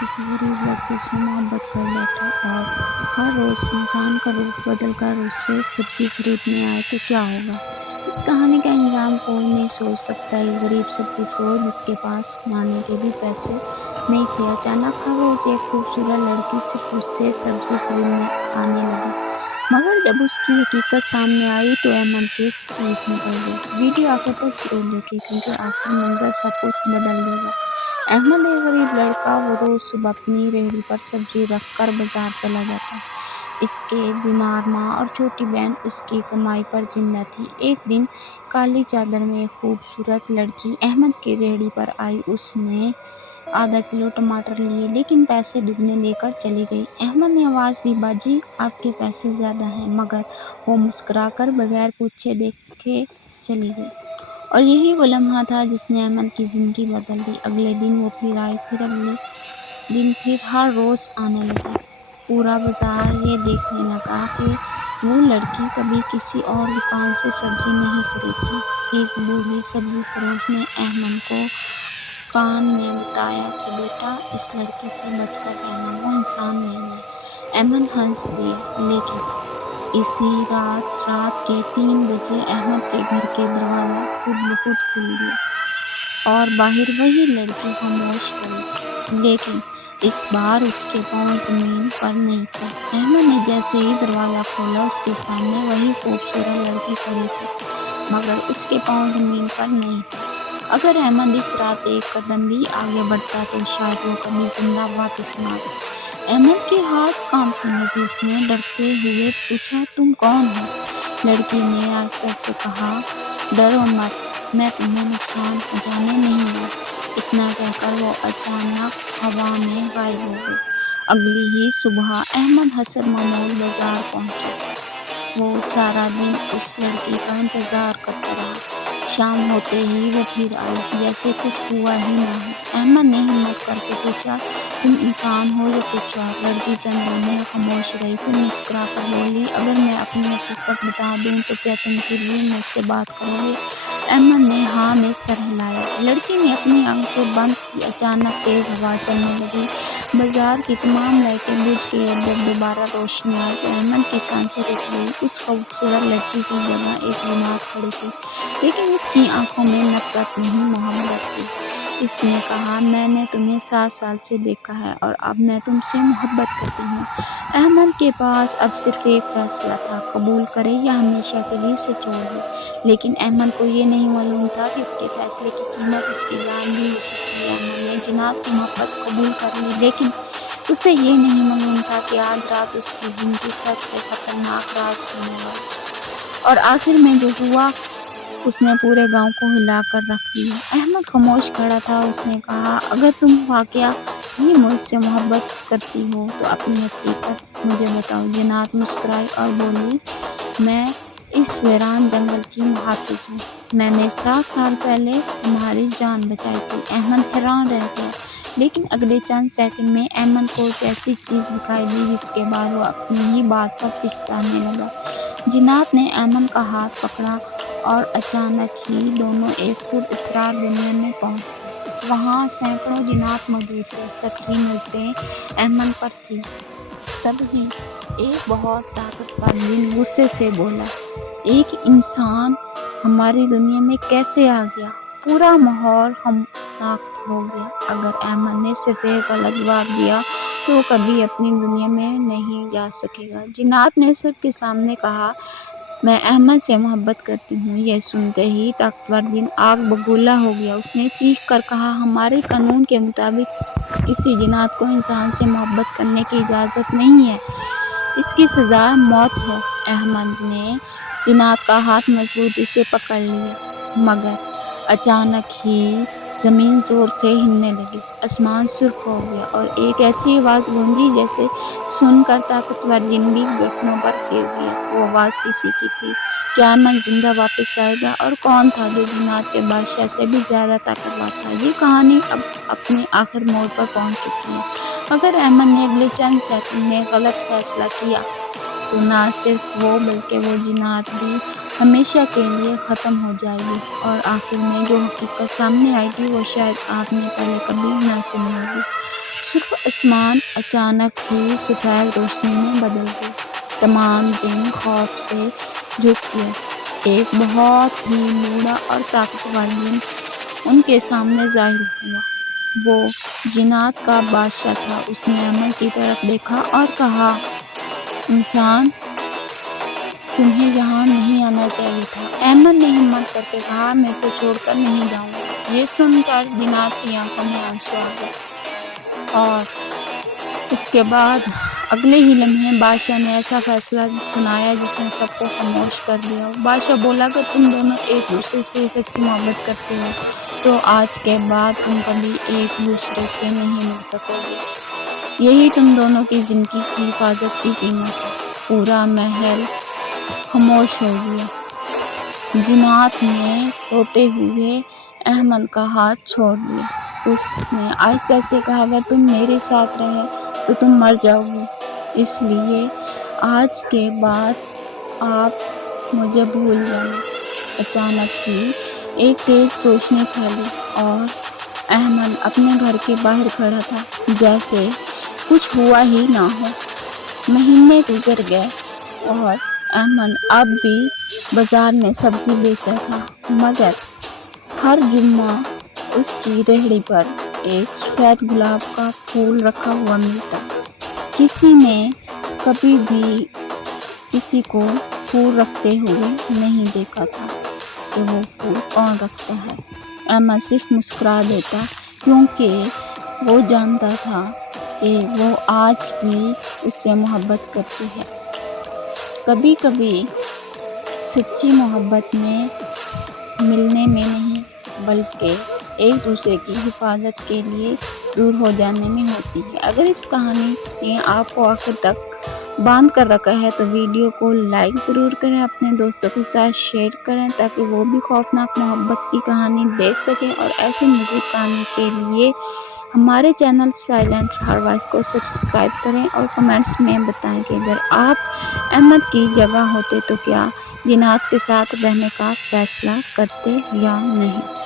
किसी गरीब लड़के से मोहब्बत कर बैठा और हर रोज़ इंसान का रूप बदल कर उससे सब्ज़ी खरीदने आए तो क्या होगा। इस कहानी का अंजाम कोई नहीं सोच सकता। एक गरीब सब्ज़ी फरोश जिसके पास कमाने के भी पैसे नहीं थे, अचानक हर रोज़ एक खूबसूरत लड़की सिर्फ उससे सब्ज़ी खरीदने आने लगी। मगर जब उसकी हकीकत सामने आई तो अहमद की चीख निकल गई। वीडियो आखिर तक जरूर देखें क्योंकि आखिर मंजर सब कुछ बदल देगा। अहमद एक गरीब लड़का, वो रोज़ सुबह अपनी रेहड़ी पर सब्जी रख कर बाजार चला जाता। इसके बीमार माँ और छोटी बहन उसकी कमाई पर जिंदा थी। एक दिन काली चादर में एक खूबसूरत लड़की अहमद की रेहड़ी पर आई। उसने आधा किलो टमाटर लिए लेकिन पैसे दुगने लेकर चली गई। अहमद ने आवाज़ दी, बाजी आपके पैसे ज़्यादा हैं, मगर वो मुस्कुराकर बगैर पूछे देखे चली गई। और यही वो लम्हा था जिसने अहमद की ज़िंदगी बदल दी। अगले दिन वो फिर आई, फिर अगले दिन फिर हर रोज़ आने लगी। पूरा बाजार ये देखने लगा कि वो लड़की कभी किसी और दुकान से सब्ज़ी नहीं खरीदती। एक बूढ़ी सब्ज़ी फरोश ने अहमद को कान में बताया कि बेटा, इस लड़की से बचकर रहना, वो इंसान नहीं है। अहमद हंस दिया। लेकिन इसी रात के 3 बजे अहमद के घर के दरवाज़ा खुद ब खुद खुल गया और बाहर वही लड़की खामोश खड़ी थी। लेकिन इस बार उसके पाँव ज़मीन पर नहीं थे। अहमद ने जैसे ही दरवाज़ा खोला, उसके सामने वही खूबसूरत लड़की खड़ी थी, मगर उसके पाँव ज़मीन पर नहीं थे। अगर अहमद इस रात एक कदम भी आगे बढ़ता तो शायद वो कभी जिंदा वापस ना आता। अहमद के हाथ कांपने लगे। उसने डरते हुए पूछा, तुम कौन हो? लड़की ने आहिस्ता से कहा, डरो मत, मैं तुम्हें नुकसान पहुंचाने नहीं आई। इतना कहकर वो अचानक हवा में गायब हो गई। अगली ही सुबह अहमद हसर मामूल बाजार पहुंचा। वो सारा दिन उस लड़की का इंतजार करता रहा। शाम होते ही वो फिर आई, जैसे कुछ हुआ ही ना हो। अहमद ने हिम्मत करके पूछा, तुम इंसान हो या कुछ और? लड़की चंद लम्हे खामोश रही, फिर मुस्कुरा कर बोली, अगर मैं अपनी हकीकत बता दूं तो क्या तुम फिर भी मुझसे बात करोगे? अहमद ने हाँ में सर हिलाया। लड़की ने अपनी आंखें बंद की। अचानक तेज हवा चलने लगी। बाजार की तमाम लाइटें बुझ गई और जब दोबारा रोशनी आई तो अहमद की सांसें रुक गई। उस खूबसूरत लड़की की जगह एक जिनात खड़ी थी, लेकिन इसकी आंखों में नफरत नहीं, मोहब्बत थी। इसने कहा, मैंने तुम्हें 7 साल से देखा है और अब मैं तुमसे मोहब्बत करती हूँ। अहमद के पास अब सिर्फ एक फैसला था, कबूल करे या हमेशा के लिए उसे छोड़ दे। लेकिन अहमद को ये नहीं मालूम था कि इसके फैसले की कीमत इसकी जान भी हो सकती है। अहमद ने जिनात की मोहब्बत कबूल कर ली, लेकिन उसे ये नहीं मालूम था कि आज रात उसकी ज़िंदगी सबसे खतरनाक राज खुलने वाला। और आखिर में जो हुआ, उसने पूरे गांव को हिला कर रख दिया। अहमद खामोश खड़ा था। उसने कहा, अगर तुम वाकया ही मुझसे मोहब्बत करती हो तो अपनी हकीकत मुझे बताओ। जिनात मुस्कुराई और बोली, मैं इस वीरान जंगल की मुहाफिज हूँ। मैंने 7 साल पहले तुम्हारी जान बचाई थी। अहमद हैरान रह गया, लेकिन अगले चंद सेकंड में अहमद को एक ऐसी चीज़ दिखाई दी जिसके बाद वो अपनी ही बात पर पछताने लगा। जिनात ने अहमद का हाथ पकड़ा और अचानक ही दोनों एक पुरअसरार दुनिया में पहुंच गए। वहाँ सैकड़ों जिन्नात मौजूद थे, सबकी नजरें अहमद पर थी। तभी एक बहुत ताकतवर जिन गुस्से से बोला, एक इंसान हमारी दुनिया में कैसे आ गया? पूरा माहौल खौफनाक हो गया। अगर अहमद ने सिर्फ एक गलत जवाब दिया तो वो कभी अपनी दुनिया में नहीं जा सकेगा। जिन्नात ने सबके सामने कहा, मैं अहमद से मोहब्बत करती हूँ। यह सुनते ही ताकतवर जिन आग बबूला हो गया। उसने चीख कर कहा, हमारे कानून के मुताबिक किसी जिन्नात को इंसान से मोहब्बत करने की इजाज़त नहीं है, इसकी सज़ा मौत है। अहमद ने जिन्नात का हाथ मजबूती से पकड़ लिया, मगर अचानक ही ज़मीन ज़ोर से हिलने लगी। आसमान सुर्ख हो गया और एक ऐसी आवाज़ गूंजी जैसे सुनकर ताकतवर जिन भी घुटनों पर गिर गया। वो आवाज़ किसी की थी। क्या अहमद जिंदा वापस आएगा? और कौन था जो जिन्नात के बादशाह से भी ज़्यादा ताकतवर था? ये कहानी अब अपने आखिर मोड़ पर पहुंच चुकी है। अगर अहमद ने अगले चंद सेकंड में गलत फैसला किया तो ना सिर्फ वो बल्कि वो जिन्नात भी हमेशा के लिए ख़त्म हो जाएगी। और आखिर में जो हकीकत सामने आएगी वो शायद आपने पहले कभी ना सुनी होगी। صرف آسمان اچانک ہی سفید روشنی میں بدل گیا۔ تمام جن خوف سے جھک گئے۔ ایک بہت ہی بوڑھا اور طاقتور جن ان کے سامنے ظاہر ہوا۔ وہ جنات کا بادشاہ تھا۔ اس نے احمد کی طرف دیکھا اور کہا، انسان، تمہیں یہاں نہیں آنا چاہیے تھا۔ احمد نے ہمت کر کے کہا، میں اسے چھوڑ کر نہیں جاؤں گا۔ یہ سن کر جنات کی آنکھوں میں آنسو آ گئے اور اس کے بعد اگلے ہی لمحے بادشاہ نے ایسا فیصلہ سنایا جس نے سب کو خاموش کر دیا۔ بادشاہ بولا کہ تم دونوں ایک دوسرے سے سچی محبت کرتے ہو تو آج کے بعد تم کبھی ایک دوسرے سے نہیں مل سکو گے۔ یہی تم دونوں کی زندگی کی حفاظت کی قیمت ہے۔ پورا محل خاموش ہو گیا۔ جنات نے روتے ہوئے احمد کا ہاتھ چھوڑ دیا۔ اس نے آہستہ سے کہا، اگر تم میرے ساتھ رہے تو تم مر جاؤ گے، اس لیے آج کے بعد آپ مجھے بھول جانا۔ اچانک ہی ایک تیز روشنی پھیلی اور احمد اپنے گھر کے باہر کھڑا تھا، جیسے کچھ ہوا ہی نہ ہو۔ مہینے گزر گئے اور احمد اب بھی بازار میں سبزی بیچتا تھا، مگر ہر جمعہ اس کی ریہڑی پر ایک سفید گلاب کا پھول رکھا ہوا ملتا۔ کسی نے کبھی بھی کسی کو پھول رکھتے ہوئے نہیں دیکھا تھا کہ وہ پھول کون رکھتا ہے۔ احمد صرف مسکرا دیتا، کیونکہ وہ جانتا تھا کہ وہ آج بھی اس سے محبت کرتی ہے۔ کبھی کبھی سچی محبت میں ملنے میں نہیں، بلکہ ایک دوسرے کی حفاظت کے لیے دور ہو جانے میں ہوتی ہے۔ اگر اس کہانی نے آپ کو آخر تک باندھ کر رکھا ہے تو ویڈیو کو لائک ضرور کریں، اپنے دوستوں کے ساتھ شیئر کریں تاکہ وہ بھی خوفناک محبت کی کہانی دیکھ سکیں، اور ایسی مزید کہانی کے لیے ہمارے چینل سائلنٹ ہر وائس کو سبسکرائب کریں اور کمنٹس میں بتائیں کہ اگر آپ احمد کی جگہ ہوتے تو کیا جنات کے ساتھ رہنے کا فیصلہ کرتے یا نہیں۔